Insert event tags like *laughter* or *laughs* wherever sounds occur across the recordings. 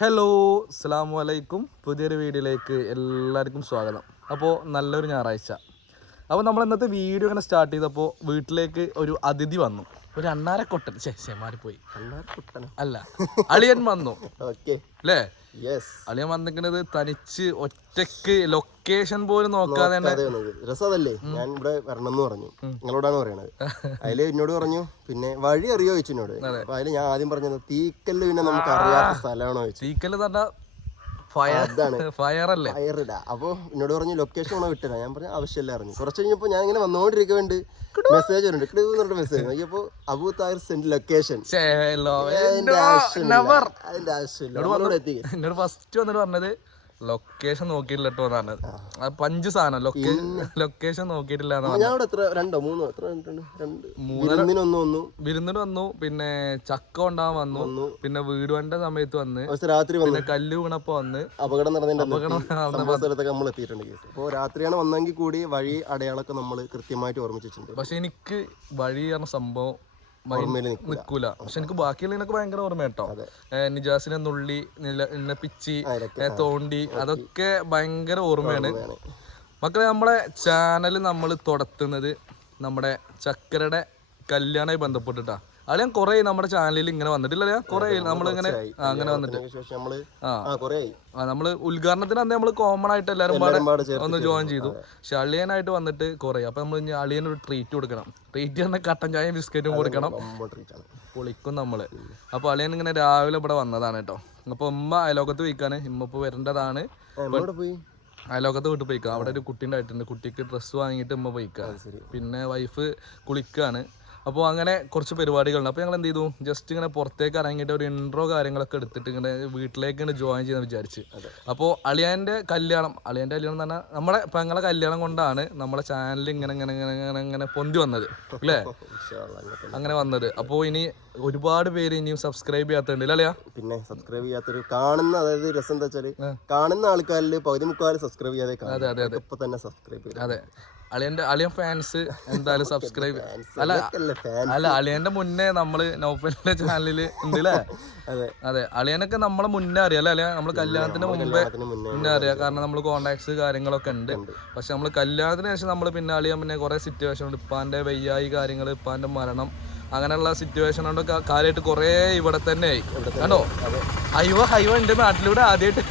Hello അസ്സാം വലൈക്കും പുതിയൊരു വീഡിയോയിലേക്ക് എല്ലാവർക്കും സ്വാഗതം. അപ്പോൾ നല്ലൊരു ഞായറാഴ്ച. അപ്പോൾ നമ്മൾ ഇന്നത്തെ വീഡിയോ ഇങ്ങനെ സ്റ്റാർട്ട് ചെയ്തപ്പോൾ വീട്ടിലേക്ക് ഒരു അതിഥി വന്നു. ഒരു അണ്ണാര കൊട്ടൻ. ശേ പോയി. മാറിപ്പോയി അല്ല അളിയൻ വന്നു. അല്ലേ അളിയൻ വന്നിരിക്കുന്നത് തനിച്ച് ഒറ്റയ്ക്ക് ലൊക്കേഷൻ പോലും നോക്കാതെ രസമല്ലേ? ഞാൻ ഇവിടെ വരണം എന്ന് പറഞ്ഞു. നിങ്ങളോടാണ് പറയണത്. *laughs* അതിൽ എന്നോട് പറഞ്ഞു പിന്നെ വഴി അറിയോ? ചോദിച്ചു എന്നോട്. അതിൽ ഞാൻ ആദ്യം പറഞ്ഞത് തീക്കല്ല് പിന്നെ നമുക്ക് അറിയാത്ത സ്ഥലമാണോ? ചോദിച്ചു. തീക്കൽ തന്നെ ഫയർ അതാണ്. *laughs* ഫയർ അല്ലേ? ഫയറിടാ അപ്പൊ എന്നോട് പറഞ്ഞു ലൊക്കേഷൻ വേണോ കിട്ടില്ല ഞാൻ പറഞ്ഞു ആവശ്യമില്ല അറിഞ്ഞു കുറച്ച് കഴിഞ്ഞപ്പോ ഞാൻ ഇങ്ങനെ വന്നോണ്ടിരിക്കുന്നുണ്ട്. മെസ്സേജ് വരുന്നുണ്ട് കിടു എന്നിട്ട് മെസ്സേജ് നോക്കിയപ്പോ അബു താഹിർ സെൻഡ് ലൊക്കേഷൻ അതിന്റെ ആവശ്യമില്ല. അതിന്റെ ആവശ്യമില്ല. എന്നോട് ഫസ്റ്റ് വന്നിട്ട് പറഞ്ഞത് ലൊക്കേഷൻ നോക്കിയിട്ടില്ല കേട്ടോ എന്നാണ്. പഞ്ച് സാധനം. ലൊക്കേഷൻ നോക്കിയിട്ടില്ല രണ്ടോ മൂന്നോ എത്ര വന്നു. പിന്നെ ചക്ക ഉണ്ടാവാൻ വന്നു പിന്നെ വീട് വേണ്ട സമയത്ത് വന്ന് രാത്രി പിന്നെ കല്ല് വീണപ്പോ വന്ന് അപകടം നടന്നിട്ടുണ്ട് അപ്പോൾ രാത്രിയാണ് വന്നെങ്കിൽ കൂടി വഴി അടയാളൊക്കെ നമ്മൾ കൃത്യമായിട്ട് ഓർമ്മിച്ചിട്ടുണ്ട്. പക്ഷെ എനിക്ക് വഴി പറഞ്ഞ സംഭവം മൈ- ഓർമ്മയിൽ നിൽക്കും നിക്കൂല പക്ഷെ എനിക്ക് ബാക്കിയുള്ളതിനൊക്കെ ഭയങ്കര ഓർമ്മ കേട്ടോ. നിജാസിനെ നുള്ളി നില- പിച്ചി തോണ്ടി അതൊക്കെ ഭയങ്കര ഓർമ്മയാണ്. മക്കളെ നമ്മളെ ചാനൽ നമ്മൾ തുടത്തുന്നത് നമ്മുടെ ചക്കരയുടെ കല്യാണമായി ബന്ധപ്പെട്ടിട്ടാ. അത് ഞാൻ കുറേ നമ്മുടെ ചാനലിൽ ഇങ്ങനെ വന്നിട്ടില്ല. കുറേ നമ്മളിങ്ങനെ അങ്ങനെ വന്നിട്ട്. ആ. നമ്മൾ ഉദ്ഘാടനത്തിന് അന്ന് നമ്മൾ കോമൺ ആയിട്ട് എല്ലാവരും പാടെ ഒന്ന് ജോയിൻ ചെയ്തു. പക്ഷെ അളിയനായിട്ട് വന്നിട്ട് കുറേ. അപ്പൊ നമ്മൾ ഇനി അളിയന് ഒരു ട്രീറ്റ് കൊടുക്കണം ട്രീറ്റ് പറഞ്ഞ കട്ടൻ ചായയും ബിസ്ക്കറ്റും കൊടുക്കണം. പൊളിക്കും നമ്മൾ. അപ്പൊ അളിയൻ ഇങ്ങനെ രാവിലെ ഇവിടെ വന്നതാണ് കേട്ടോ. അപ്പൊ ഉമ്മ അയലോകത്ത് പോയിക്കാണ്. ഇമ്മ ഇപ്പൊ വരേണ്ടതാണ്. അയലോകത്ത് വീട്ടിൽ പോയിക്കാം അവിടെ ഒരു കുട്ടി ഉണ്ടായിട്ടുണ്ട് കുട്ടിക്ക് ഡ്രസ്സ് വാങ്ങിയിട്ട് ഉമ്മ പോയിക്കാം പിന്നെ വൈഫ് കുളിക്കാണ്. അപ്പോൾ അങ്ങനെ കുറച്ച് പരിപാടികളുണ്ട്. അപ്പോൾ ഞങ്ങൾ എന്ത് ചെയ്തു? ജസ്റ്റ് ഇങ്ങനെ പുറത്തേക്ക് ഇറങ്ങിയിട്ട് ഒരു ഇൻട്രോ കാര്യങ്ങളൊക്കെ എടുത്തിട്ട് ഇങ്ങനെ വീട്ടിലേക്ക് ഇങ്ങനെ ജോയിൻ ചെയ്യാൻ വിചാരിച്ച്. അപ്പോൾ അളിയാന്റെ കല്യാണം അളിയാന്റെ കല്യാണം എന്ന് പറഞ്ഞാൽ നമ്മുടെ പെങ്ങളെ കല്യാണം കൊണ്ടാണ് നമ്മുടെ ചാനൽ ഇങ്ങനെ ഇങ്ങനെ ഇങ്ങനെ ഇങ്ങനെ ഇങ്ങനെ പൊന്തി വന്നത്. അല്ലേ? അങ്ങനെ വന്നത്. അപ്പോൾ ഇനി ഒരുപാട് പേര് ഇനിയും സബ്സ്ക്രൈബ് ചെയ്യാത്തുണ്ട് അല്ലേ പിന്നെ സബ്സ്ക്രൈബ് ചെയ്യാത്തൊരു കാണുന്ന അതായത് രസം എന്താ വെച്ചാൽ കാണുന്ന ആൾക്കാരിൽ പകുതി മുക്കാലും സബ്സ്ക്രൈബ് ചെയ്യാതെ അതെ അതെ ഇപ്പൊ തന്നെ സബ്സ്ക്രൈബ് ചെയ്യാം. അതെ അളിയന്റെ അളിയൻ ഫാൻസ് എന്തായാലും സബ്സ്ക്രൈബ് അല്ല അല്ല അളിയന്റെ മുന്നേ നമ്മൾ നൗഫലിന്റെ ചാനലിൽ ഉണ്ടല്ലേ? അതെ. അളിയനൊക്കെ നമ്മളെ മുന്നേ അറിയാം അല്ലെ? അളിയ നമ്മൾ കല്യാണത്തിന് മുമ്പേ മുന്നേ അറിയാം. കാരണം നമ്മൾ കോണ്ടാക്ട്സ് കാര്യങ്ങളൊക്കെ ഉണ്ട്. പക്ഷെ നമ്മൾ കല്യാണത്തിന് ശേഷം നമ്മൾ പിന്നെ അളിയാൻ പിന്നെ കുറെ സിറ്റുവേഷൻ ഉണ്ട്. ഇപ്പാന്റെ വയ്യായി കാര്യങ്ങൾ ഇപ്പാന്റെ മരണം അങ്ങനെയുള്ള സിറ്റുവേഷൻ കൊണ്ടൊക്കെ കാര്യമായിട്ട് കുറേ ഇവിടെ തന്നെ ആയി. കണ്ടോ? ഹൈവ ഹൈവ ഉണ്ട് നാട്ടിലൂടെ ആദ്യമായിട്ട്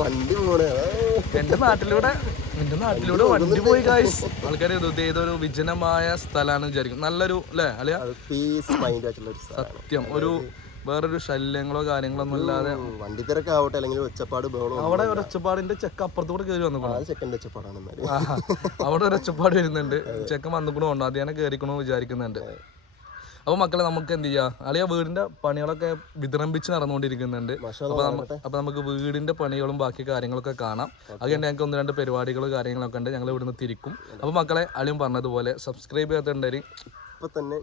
വണ്ടി എന്റെ നാട്ടിലൂടെ എന്റെ നാട്ടിലൂടെ വണ്ടി പോയി കായ്സ് *laughs* ആൾക്കാർ ഏതൊരു വിജനമായ സ്ഥലമാണ് വിചാരിക്കും. നല്ലൊരു അല്ലേ അളിയ അത് പീസ് മൈൻഡ് ആയിട്ടുള്ള ഒരു സ്ഥലമാണ്. സത്യം. ഒരു വേറൊരു ശല്യങ്ങളോ കാര്യങ്ങളോ ഒന്നും ഇല്ലാതെ വണ്ടി തിരക്കാവട്ടെ അല്ലെങ്കിൽ ഒച്ചപ്പാട് അവിടെ ഒരു ഒച്ചപ്പാടിന്റെ ചെക്ക് അപ്പുറത്തൂടെ കയറി വന്നു സെക്കൻഡ് ഒച്ചപ്പാടാണ് അവിടെ ഒരു ഒച്ചപ്പാട് വരുന്നുണ്ട്. *laughs* ചെക്കൻ വന്നിക്കണോ ഉണ്ട് അത് ഞാൻ കയറിക്കണോ വിചാരിക്കുന്നുണ്ട് അപ്പൊ മക്കളെ നമുക്ക് എന്ത് ചെയ്യാം? അളിയ വീടിന്റെ പണികളൊക്കെ വിതരംഭിച്ച് നടന്നുകൊണ്ടിരിക്കുന്നുണ്ട്. അപ്പൊ അപ്പോൾ നമുക്ക് വീടിന്റെ പണികളും ബാക്കി കാര്യങ്ങളൊക്കെ കാണാം. അതുകൊണ്ട് ഞങ്ങൾക്ക് ഒന്ന് രണ്ട് പരിപാടികൾ കാര്യങ്ങളൊക്കെ ഉണ്ട്. ഞങ്ങൾ ഇവിടുന്ന് തിരിക്കും. അപ്പൊ മക്കളെ അളിയും പറഞ്ഞതുപോലെ സബ്സ്ക്രൈബ് ചെയ്യാത്തണ്ടെങ്കിൽ ഇപ്പൊ തന്നെ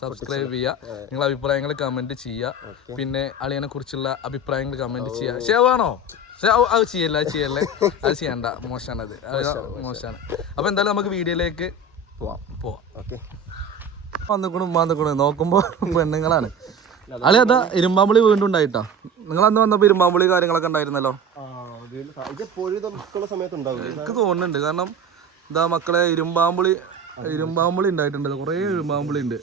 സബ്സ്ക്രൈബ് ചെയ്യുക നിങ്ങളുടെ അഭിപ്രായങ്ങൾ കമന്റ് ചെയ്യുക പിന്നെ അളിയനെ കുറിച്ചുള്ള അഭിപ്രായങ്ങൾ കമന്റ് ചെയ്യുക ശേവാണോ അത് ചെയ്യല്ല അത് ചെയ്യല്ലേ? അത് ചെയ്യണ്ട. മോശമാണത് അത് മോശമാണ് അപ്പൊ എന്തായാലും നമുക്ക് വീഡിയോയിലേക്ക് പോവാം. പോവാം. ഓക്കെ. വന്നിക്കണു വന്നിക്കണു നോക്കുമ്പോ പെണ്ണുങ്ങളാണ്. അളി അതാ ഇരുമ്പാമ്പുളി വീണ്ടും ഉണ്ടായിട്ടോ? നിങ്ങൾ അന്ന് വന്നപ്പോ ഇരുമ്പാമ്പുളി കാര്യങ്ങളൊക്കെ ഉണ്ടായിരുന്നല്ലോ? എനിക്ക് തോന്നുന്നുണ്ട്. കാരണം ഇതാ മക്കളെ ഇരുമ്പാമ്പുളി ഇരുമ്പാമ്പുളി ഉണ്ടായിട്ടുണ്ട് കുറേ ഇരുമ്പാമ്പുളി ഉണ്ട്.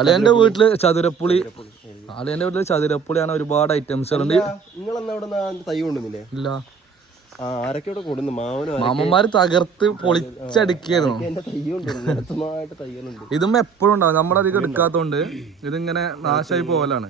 അളിയന്റെ വീട്ടിൽ ചതുരപ്പുളി. അളിയന്റെ വീട്ടിൽ ചതുരപ്പുളിയാണ് ഒരുപാട് ഐറ്റംസ് ഇല്ല. ആരൊക്കെ ഇവിടെ കൊടുന്നു. മാവനും മാമന്മാര് തകർത്ത് പൊളിച്ചടിക്കായിരുന്നു. ഇതും എപ്പോഴും ഉണ്ടാവും. നമ്മളധികം എടുക്കാത്തോണ്ട് ഇതിങ്ങനെ നാശമായി പോവലാണ്.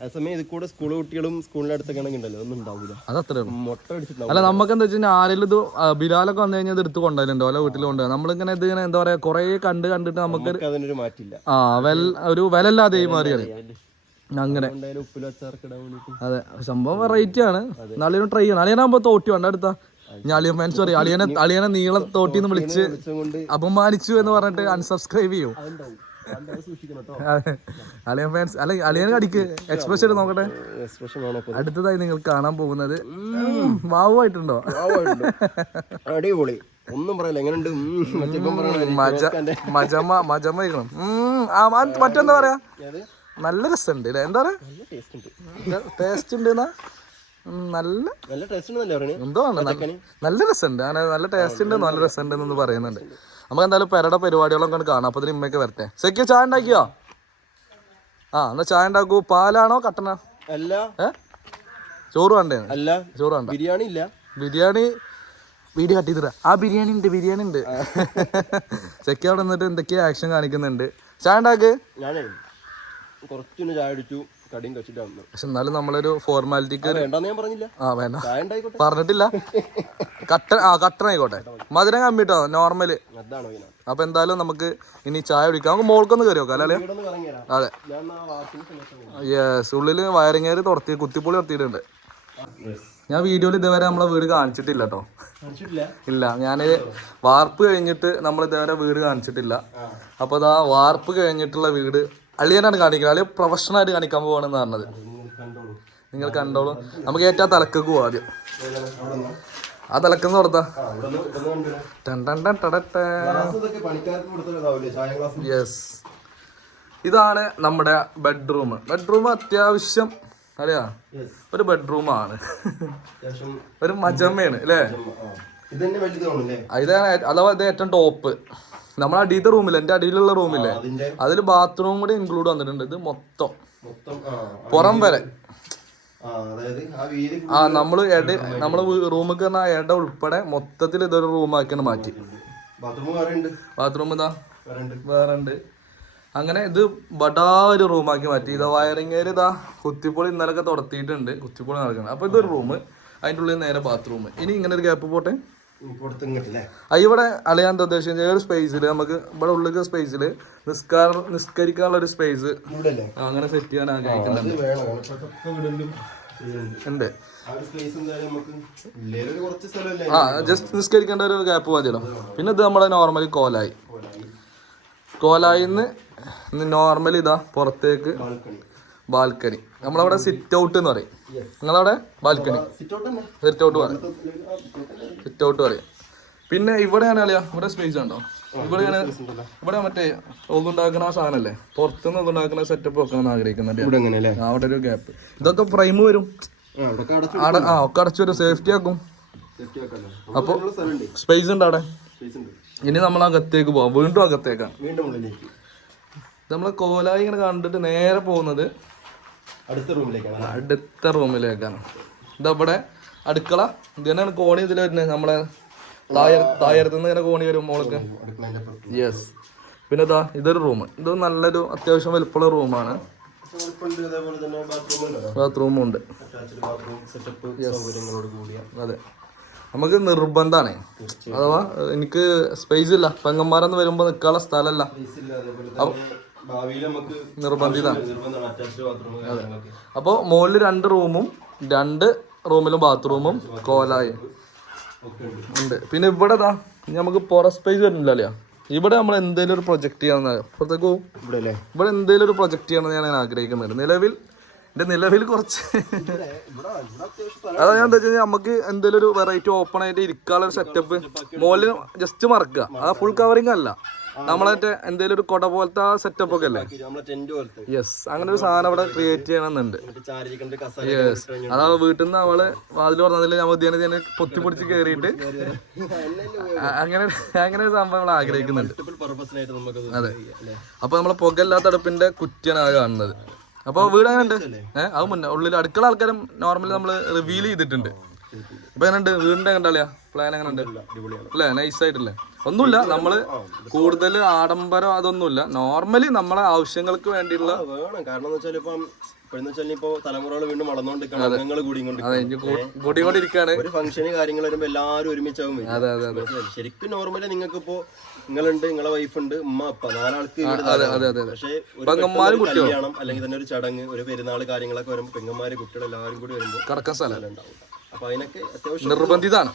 അതേസമയം ഇത് കൂടെ സ്കൂൾ കുട്ടികളും സ്കൂളിന്റെ അടുത്തൊക്കെ ഉണ്ടല്ലോ ഒന്നും ഉണ്ടാവില്ല അതത്രേ മുട്ട അല്ല നമുക്ക് എന്താ വെച്ചാൽ ആരെങ്കിലും ഇത് ബിലാലൊക്കെ വന്നു കഴിഞ്ഞാൽ ഇത് എടുത്ത് കൊണ്ടുവരുന്നുണ്ടോ അല്ല വീട്ടിൽ കൊണ്ടുവരാം നമ്മളിങ്ങനെ ഇത് ഇങ്ങനെ എന്താ പറയാ കുറേ കണ്ട് കണ്ടിട്ട് നമുക്ക് അതിനൊരു മാറ്റില്ല. ആ വെൽ ഒരു വിലല്ലാതെ മാറിയത്. അങ്ങനെ. അതെ സംഭവം വെറൈറ്റി ആണ്. നാളെ ട്രൈ ചെയ്യണം. അളിയനാകുമ്പോ തോട്ടി വേണ്ട അടുത്ത അളിയൻ ഫാൻസ് സോറി അളിയനെ അളിയനെ നീളം തോട്ടി എന്ന് വിളിച്ച് അപമാനിച്ചു എന്ന് പറഞ്ഞിട്ട് അൺസബ്സ്ക്രൈബ് ചെയ്യും. അളിയൻ ഫാൻസ് അല്ലെ അളിയൻ അടിക്ക് എക്സ്പ്രഷൻ നോക്കട്ടെ. അടുത്തതായി നിങ്ങൾ കാണാൻ പോകുന്നത് വാവുമായിട്ടുണ്ടോ. അടിപൊളി. ഒന്നും പറയല്ല എങ്ങനെയുണ്ട് മജമ മജമ ഇരിക്കണം. ആ മ- മറ്റെന്താ പറയാ? നല്ല രസമുണ്ട് അല്ലേ എന്താ പറയുക? നല്ല ടേസ്റ്റ് ഉണ്ട്. നല്ല നല്ല ടേസ്റ്റ് എന്തോ നല്ല- രസമുണ്ട്. അങ്ങനെ നല്ല ടേസ്റ്റ് ഉണ്ട് നല്ല രസമുണ്ട് എന്ന് പറയുന്നുണ്ട്. നമുക്ക് എന്തായാലും പെരയുടെ പരിപാടികളൊക്കെ കാണാം. അപ്പൊ ഇതിന് ഇമ്മയൊക്കെ വരട്ടെ. സെക്യൂ ചായ ഉണ്ടാക്കിയോ? ആ എന്നാ ചായ ഉണ്ടാക്കൂ. പാലാണോ കട്ടന? അല്ല. ചോറ് വേണ്ടേ? അല്ല. ചോറ് വേണ്ട. ബിരിയാണി ഇല്ല. ബിരിയാണി വീഡിയോ കട്ട് ചെയ്തിടാ. ആ ബിരിയാണി ഉണ്ട് ബിരിയാണി ഉണ്ട്. സെക്യൂ *laughs* അവിടെ നിന്നിട്ട് എന്തൊക്കെയാ ആക്ഷൻ കാണിക്കുന്നുണ്ട്. ചായ ഉണ്ടാക്ക്. ഞാനേ കുറച്ചൊന്ന് ചായ അടിച്ചു കടിയും കഴിച്ചിട്ട് വന്നു പക്ഷെ എന്നാലും നമ്മളൊരു ഫോർമാലിറ്റിക്ക് വേണ്ടെന്ന് ഞാൻ പറഞ്ഞില്ല. ആ വേണ്ട. ചായ ഉണ്ടായിക്കോട്ടെ. പറഞ്ഞിട്ടില്ല. കട്ടൻ ആ കട്ടൻ ആയിക്കോട്ടെ. മധുരം കമ്മിട്ടോ നോർമൽ അതാണോ ഇതിനകത്ത്. അപ്പൊ എന്തായാലും നമുക്ക് ഇനി ചായ കുടിക്കാം. നമുക്ക് മോൾക്കൊന്ന് കയറി നോക്കാം അല്ലേ ഇവിടെ അതെ. ഞാൻ ആ വാക്കിന് സമയത്ത് യെസ് ഉള്ളിൽ വയറിങ് കയറി തുറത്തി കുത്തിപ്പൊളി നിർത്തിയിട്ടുണ്ട് ഞാൻ വീഡിയോയിൽ ഇതുവരെ നമ്മളെ വീട് കാണിച്ചിട്ടില്ല കേട്ടോ കാണിച്ചിട്ടില്ല? ഇല്ല ഞാൻ വാർപ്പ് കഴിഞ്ഞിട്ട് നമ്മൾ ഇതുവരെ വീട് കാണിച്ചിട്ടില്ല. അപ്പോൾ ഇതാ വാർപ്പ് കഴിഞ്ഞിട്ടുള്ള വീട് അളിയനാണ് കാണിക്കുന്നത്. അളിയ പ്രൊഫഷണൽ ആയിട്ട് കാണിക്കാൻ പോവാണെന്ന് പറഞ്ഞത്. നിങ്ങൾ കണ്ടോളൂ. നമുക്ക് ഏറ്റവും തലക്ക് പോവാം ആദ്യം. ആ തലക്കെന്ന് ഓർത്താ യെസ് ഇതാണ് നമ്മുടെ ബെഡ്റൂം ബെഡ്റൂം അത്യാവശ്യം അറിയാ ഒരു ബെഡ്റൂമാണ് ഒരു മജമ്മയാണ് അല്ലേ? ഇതാണ് അഥവാ ഇത് ഏറ്റവും ടോപ്പ് നമ്മുടെ അടിയിലത്തെ റൂമില്ല എന്റെ അടിയിലുള്ള റൂമില്ലേ അതിൽ ബാത്റൂം കൂടി ഇൻക്ലൂഡ് വന്നിട്ടുണ്ട്. ഇത് മൊത്തം. പുറം വരെ. ആ നമ്മൾ നമ്മൾ എട നമ്മൾ റൂമിൽ കയറുന്ന ഇട ഉൾപ്പെടെ മൊത്തത്തിൽ ഇതൊരു റൂമാക്കിയാണ് മാറ്റി. ബാത്റൂം ഇതാ. വേറെ ഉണ്ട്. അങ്ങനെ ഇത് ബടാ ഒരു റൂമാക്കി മാറ്റി. ഇതാ വയറിങ് ഇതാ കുത്തിപ്പൊളി ഇന്നലൊക്കെ തുടത്തിയിട്ടുണ്ട്. കുത്തിപ്പൊളി നടക്കുന്നത് അപ്പൊ ഇതൊരു റൂം അതിന്റെ ഉള്ളിൽ നേരെ ബാത്റൂം ഇനി ഇങ്ങനെ ഒരു ഗ്യാപ്പ് പോട്ടെ? ഇവിടെ അളിയാൻ ഉദ്ദേശിച്ച ഒരു സ്പേസിൽ നമുക്ക് ഇവിടെ ഉള്ളിൽ സ്പേസിൽ നിസ്കാര നിസ്കരിക്കാനുള്ള ഒരു സ്പേസ് അങ്ങനെ സെറ്റ് ചെയ്യാൻ ആഗ്രഹിക്കുന്നുണ്ട്. ഉണ്ട്. ആ ജസ്റ്റ് നിസ്കരിക്കേണ്ട ഒരു ഗ്യാപ്പ് മതിയല്ലോ. പിന്നെ ഇത് നമ്മുടെ നോർമലി കോലായി. കോലായിന്ന് നോർമലി ഇതാ പുറത്തേക്ക്. ബാൽക്കണി. നമ്മളവിടെ സിറ്റ് ഔട്ട് എന്ന് പറയും. നിങ്ങളവിടെ ബാൽക്കണി? സിറ്റ് ഔട്ട് പറയും. സിറ്റ് ഔട്ട് പറയും. പിന്നെ ഇവിടെയാണ് അളിയാ ഇവിടെ സ്പേസ് ഉണ്ടോ? ഇവിടെയാണ് ഇവിടെ മറ്റേ ഒന്നുണ്ടാക്കുന്ന ആ സാധനല്ലേ? പുറത്തുനിന്ന് ഒന്നുണ്ടാക്കുന്ന സെറ്റപ്പ് വെക്കണം ആഗ്രഹിക്കുന്നുണ്ട്. അവിടെ ഒരു ഗ്യാപ്പ് ഇതൊക്കെ ഫ്രെയിം വരും. ആ ഒക്കെ അടച്ചു വരും. സേഫ്റ്റി ആക്കും. അപ്പോൾ സ്പേസ് ഉണ്ട് അവിടെ? ഇനി നമ്മൾ അകത്തേക്ക് പോവാം. വീണ്ടും അകത്തേക്കാണ്. നമ്മളെ കോലായി ഇങ്ങനെ കണ്ടിട്ട് നേരെ പോകുന്നത് അടുത്ത റൂമിലേക്കാണ് അടുത്ത റൂമിലേക്കാണ് ഇതവിടെ അടുക്കള. ഇത് തന്നെയാണ് കോണി ഇതിൽ വരുന്നത് നമ്മളെ തായ തായരത്തുനിന്ന് ഇങ്ങനെ കോണി വരും മോൾക്ക്. യെസ് പിന്നെ ഇതാ ഇതൊരു റൂം ഇത് നല്ലൊരു അത്യാവശ്യം വലുപ്പമുള്ള റൂമാണ്. ബാത്റൂമും ഉണ്ട്? അതെ. നമുക്ക് നിർബന്ധമാണ് അഥവാ എനിക്ക് സ്പേസ് ഇല്ല. പെങ്ങന്മാരെന്ന് വരുമ്പോൾ നിൽക്കാനുള്ള സ്ഥലമല്ല ഭാവിയിൽ നമുക്ക് നിർബന്ധിതാണ് അപ്പോൾ മുകളിൽ രണ്ട് റൂമും രണ്ട് റൂമിലും ബാത്റൂമും കോലായി ഉണ്ട്. പിന്നെ ഇവിടെ ഇതാ നമുക്ക് പുറ സ്പേസ് വരുന്നില്ലല്ലോ ഇവിടെ നമ്മൾ എന്തെങ്കിലും ഒരു പ്രൊജക്ട് ചെയ്യാന്ന് പുറത്തേക്ക്? പോകും ഇവിടെ ഇവിടെ എന്തെങ്കിലും ഒരു പ്രൊജക്ട് ചെയ്യണമെന്ന് ഞാൻ ആഗ്രഹിക്കുന്നുണ്ട്. നിലവിൽ എന്റെ നിലവിൽ കുറച്ച് അതാ ഞാൻ എന്താ വെച്ചാൽ നമുക്ക് എന്തെങ്കിലും ഒരു വെറൈറ്റി ഓപ്പൺ ആയിട്ട് ഇരിക്കാനുള്ള സെറ്റപ്പ് മോളിൽ ജസ്റ്റ് മറക്കുക. ആ ഫുൾ കവറിങ് അല്ല. നമ്മളെ എന്തെങ്കിലും ഒരു കൊട പോലത്തെ ആ സെറ്റപ്പ് ഒക്കെ അല്ലേ? യെസ് അങ്ങനെ ഒരു സാധനം അവിടെ ക്രിയേറ്റ് ചെയ്യണമെന്നുണ്ട്. യെസ് അതാ വീട്ടിൽ നിന്ന് അവൾ വാതിൽ പറഞ്ഞതിൽ ഞാൻ ഉദ്യാന തന്നെ പൊത്തി പൊടിച്ച് കയറിയിട്ട് *laughs* അങ്ങനെ അങ്ങനെ ഒരു സംഭവം നമ്മൾ ആഗ്രഹിക്കുന്നുണ്ട്. അതെ. അപ്പൊ നമ്മളെ പുകയില്ലാത്ത അടുപ്പിന്റെ കുറ്റിയാണ് ആ കാണുന്നത്. അപ്പൊ വീട് അങ്ങനെ ഉണ്ട് ഏഹ് അത് മുന്നേ ഉള്ളിൽ അടുക്കള ആൾക്കാരും നോർമലി നമ്മൾ റിവീൽ ചെയ്തിട്ടുണ്ട്. ഇപ്പൊ എങ്ങനെയുണ്ട്? വീടിന്റെ കണ്ടാളിയാ പ്ലാൻ എങ്ങനെ ഉണ്ട് അടിപൊളിയാണ്. അല്ലേ? നൈസ് ആയിട്ടല്ലേ? ഒന്നുമില്ല നമ്മൾ കൂടുതൽ ആഡംബരം അതൊന്നുമില്ല. നോർമലി നമ്മളെ ആവശ്യങ്ങൾക്ക് വേണ്ടിയുള്ള വേണം. കാരണം വെച്ചാൽ ഇപ്പം ഇപ്പൊ തലമുറകൾ വീണ്ടും കൂടി ഒരു ഫംഗ്ഷന് കാര്യങ്ങൾ വരുമ്പോ എല്ലാവരും ഒരുമിച്ചാവും വരും. അതെ അതെ അതെ. ശരിക്കും നോർമലി നിങ്ങൾക്ക് ഇപ്പോ നിങ്ങളുണ്ട് നിങ്ങളെ വൈഫ് ഉണ്ട് ഉമ്മ അപ്പ നാലാൾക്ക് പക്ഷേ കല്യാണം അല്ലെങ്കിൽ തന്നെ ഒരു ചടങ്ങ് ഒരു പെരുന്നാൾ കാര്യങ്ങളൊക്കെ വരുമ്പോൾ പെങ്ങന്മാര് കുട്ടികൾ എല്ലാവരും കൂടി വരുമ്പോൾ കടക്കാൻ സ്ഥലം ഉണ്ടാവും. അതിനൊക്കെ അത്യാവശ്യം നിർബന്ധിതാണ്.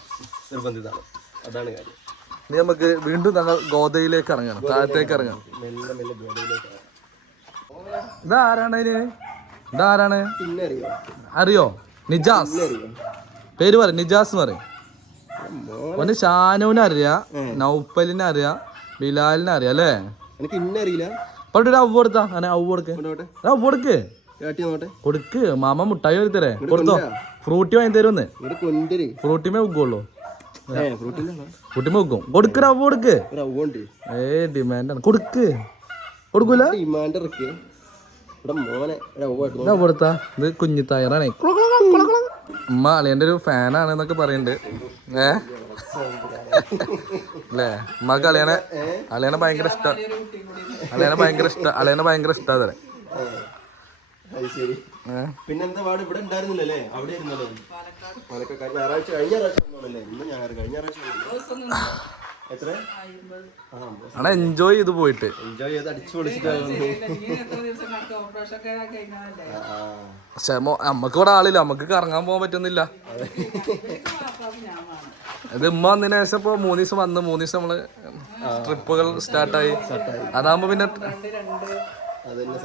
നിർബന്ധിതാണ്. അതാണ് കാര്യം. ഇനി നമുക്ക് വീണ്ടും ഞങ്ങൾ ഗോതയിലേക്ക് ഇറങ്ങണം. താഴത്തേക്ക് ഇറങ്ങണം മെല്ലെ മെല്ലെ ഇതാരാണ് ഇതിന് ഇതാരാണ്? പിന്നെ അറിയോ? നിജാസ്. പേര് പറ നിജാസ് എന്ന് പറയും. ഒന്ന് ഷാനുവിനെ അറിയാ നൗപ്പലിനെ അറിയാ ബിലാലിനെ അറിയാ അല്ലേ? എനിക്ക് ഇന്ന അറിയില്ല. അവിടെ ഒരു അവ കൊടുത്താ. അങ്ങനെ അവ കൊടുക്ക്. അവ കൊടുക്ക്. കൊടുക്ക്. മാമ മുട്ടായി വരുത്തരേ തരേ കൊടുത്തോ ഫ്രൂട്ടി വാങ്ങി തരുമെന്ന്? ഫ്രൂട്ടിമേ ഫ്രൂട്ടിന്റെ ഫ്രൂട്ടിമേ വെക്കും കൊടുക്ക് റവ് കൊടുക്ക്. ഏ ഡിമാൻഡാണ്. കൊടുക്ക്. കൊടുക്കൂല? കൊടുത്താ. ഇത് കുഞ്ഞു തയ്യാറാണേ. ഉമ്മ അളിയന്റെ ഒരു ഫാനാണ് എന്നൊക്കെ പറയുന്നുണ്ട് ഏ? അല്ലേ? ഉമ്മക്ക് അളിയനെ അളിയനെ ഭയങ്കര ഇഷ്ട. അളിയനെ ഭയങ്കര ഇഷ്ട. അളിയനെ ഭയങ്കര ഇഷ്ടാ. തരാം അത് ശരി. പിന്നെന്താ പാട് ഇവിടെ ഉണ്ടായിരുന്നില്ലല്ലേ? അവിടെ ഇരുന്നല്ലോ? പാലക്കാട്. ഞായറാഴ്ച കഴിഞ്ഞ ഞായറാഴ്ച വന്നോളല്ലേ ഇന്ന് ഞായർ കഴിഞ്ഞ പ്രാവശ്യം. എത്ര? എൻജോയ് ചെയ്ത് പോയിട്ട്. എൻജോയ് ചെയ്ത് അടിച്ചു പൊളിച്ചിട്ട് ആ പക്ഷെ നമ്മക്ക് ഇവിടെ ആളില്ല. നമുക്ക് കറങ്ങാൻ പോകാൻ പറ്റുന്നില്ല. അത്. ഉമ്മ വന്നതിന് ശേഷം ഇപ്പൊ മൂന്ന് ദിവസം വന്ന് മൂന്ന് ദിവസം നമ്മൾ ട്രിപ്പുകൾ സ്റ്റാർട്ടായി. അതാകുമ്പോ പിന്നെ അതന്നെ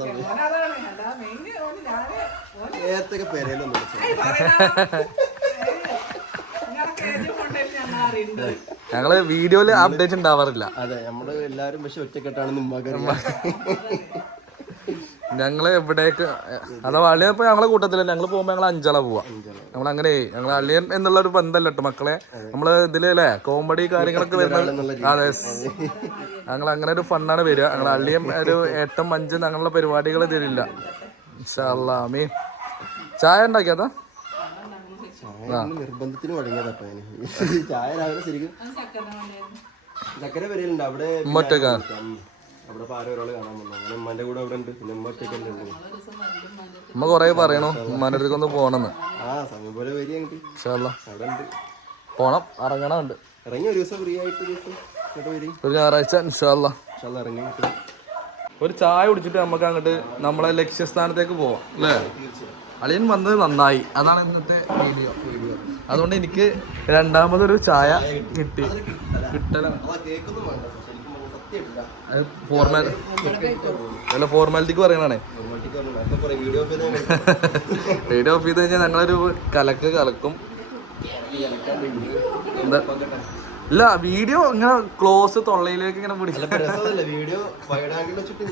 നേരത്തെ പേരേലൊന്നും ഞങ്ങൾ വീഡിയോയിൽ അപ്ഡേറ്റ് ഉണ്ടാവാറില്ല. അതെ നമ്മൾ എല്ലാരും പക്ഷെ ഒറ്റക്കെട്ടാണ് ഞങ്ങൾ എവിടേക്ക് അഥവാ അളിയൻ ഇപ്പൊ ഞങ്ങളെ കൂട്ടത്തില്ല ഞങ്ങൾ പോകുമ്പോ ഞങ്ങൾ അഞ്ചാളെ പോവാ. നമ്മൾ അങ്ങനെ ഞങ്ങൾ അളിയൻ എന്നുള്ള ഒരു ബന്ധമല്ല കേട്ടോ മക്കളെ നമ്മൾ ഇതിലല്ലേ കോമഡി കാര്യങ്ങളൊക്കെ വരുന്ന അതെ ഞങ്ങൾ അങ്ങനെ ഒരു ഫണ്ണാണ് വരിക. ഞങ്ങൾ അളിയൻ ഒരു ഏട്ടം അഞ്ച് ഞങ്ങളുടെ പരിപാടികൾ തരില്ല മീ ചായ ഉണ്ടാക്കിയതാ? നിർബന്ധത്തിന് വഴങ്ങിയതാട്ടോ ഞാൻ. ചായ രാവിലെ ശരിക്കും ചക്കര വരലുണ്ട് അവിടെ ഉമ്മൊറ്റക്കാ അവിടെ ആരോ കാണാൻ വന്നു. അങ്ങനെ ഉമ്മന്റെ കൂടെ അവിടെ ഉണ്ട്. പിന്നെ ഉമ്മ ഒറ്റയ്ക്കല്ലേ ഉള്ളൂ. ഉമ്മ കൊറേ പറയണോ. ഉമ്മാന്റെ അടുത്തേക്ക് ഒന്ന് പോണെന്ന്. ആ സമയം പോലെ വരിക അങ്ങോട്ട്. ഇൻഷാല്ലാ അവിടെ ഉണ്ട്. പോണം. ഇറങ്ങണുണ്ട് ഇറങ്ങി ഒരു ദിവസം ഫ്രീ ആയിട്ട് ഒരു ദിവസം ഞായറാഴ്ച ഇറങ്ങി ഒരു ചായ കുടിച്ചിട്ട് നമുക്ക് അങ്ങോട്ട് നമ്മളെ ലക്ഷ്യസ്ഥാനത്തേക്ക് പോവാം അല്ലേ? അളിയൻ വന്നത് നന്നായി. അതാണ് ഇന്നത്തെ വീഡിയോ അതുകൊണ്ട് എനിക്ക് രണ്ടാമതൊരു ചായ കിട്ടി. കിട്ടലാണ് ഫോർമാലിറ്റിക്ക് പറയണേ വീഡിയോ ഓഫ് ചെയ്ത് കഴിഞ്ഞാൽ ഞങ്ങളൊരു കലക്ക് കലക്കും. എന്താ? ഇല്ല വീഡിയോ ഇങ്ങനെ ക്ലോസ് തൊള്ളയിലേക്ക് ഇങ്ങനെ പിടിക്കും അല്ല രസമല്ല വീഡിയോ വൈഡ് ആംഗിൾ വെച്ചിട്ട്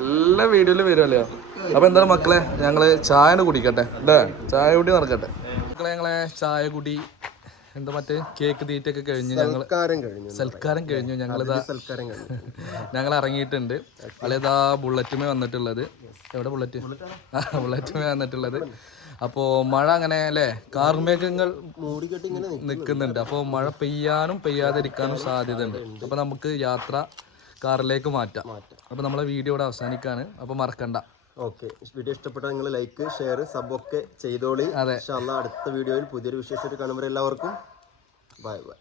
എല്ലാ വീഡിയോയിലും വരുമല്ലോ അപ്പൊ എന്താണ് മക്കളെ ഞങ്ങൾ ചായ കുടിക്കട്ടെ. അല്ലേ ചായ കുടി നടക്കട്ടെ. മക്കളെ ഞങ്ങളെ ചായ കുടി എന്താ മറ്റേ കേക്ക് തീറ്റൊക്കെ കഴിഞ്ഞ് ഞങ്ങൾ സൽക്കാരം കഴിഞ്ഞു. ഞങ്ങൾ സൽക്കാരം കഴിഞ്ഞു. ഞങ്ങൾ ഇറങ്ങിയിട്ടുണ്ട്. അളിയതാ ബുള്ളറ്റുമേ വന്നിട്ടുള്ളത്. എവിടെ ബുള്ളറ്റ് ബുള്ളറ്റുമേ വന്നിട്ടുള്ളത്. അപ്പോൾ മഴ അങ്ങനെ അല്ലേ? കാർമേഘങ്ങൾ നിൽക്കുന്നുണ്ട്. അപ്പോൾ മഴ പെയ്യാനും പെയ്യാതിരിക്കാനും സാധ്യതയുണ്ട്. അപ്പോൾ നമുക്ക് യാത്ര കാറിലേക്ക് മാറ്റാം. അപ്പോൾ നമ്മളെ വീഡിയോ ഇവിടെ അവസാനിക്കാണ്. അപ്പോൾ മറക്കണ്ട. ഓക്കെ. വീഡിയോ ഇഷ്ടപ്പെട്ടാൽ നിങ്ങൾ ലൈക്ക് ഷെയർ സബ് ഒക്കെ ചെയ്തോളി. അതെ. അടുത്ത വീഡിയോയിൽ പുതിയൊരു വിശേഷത്തിൽ കാണുമ്പോൾ എല്ലാവർക്കും. Bye bye.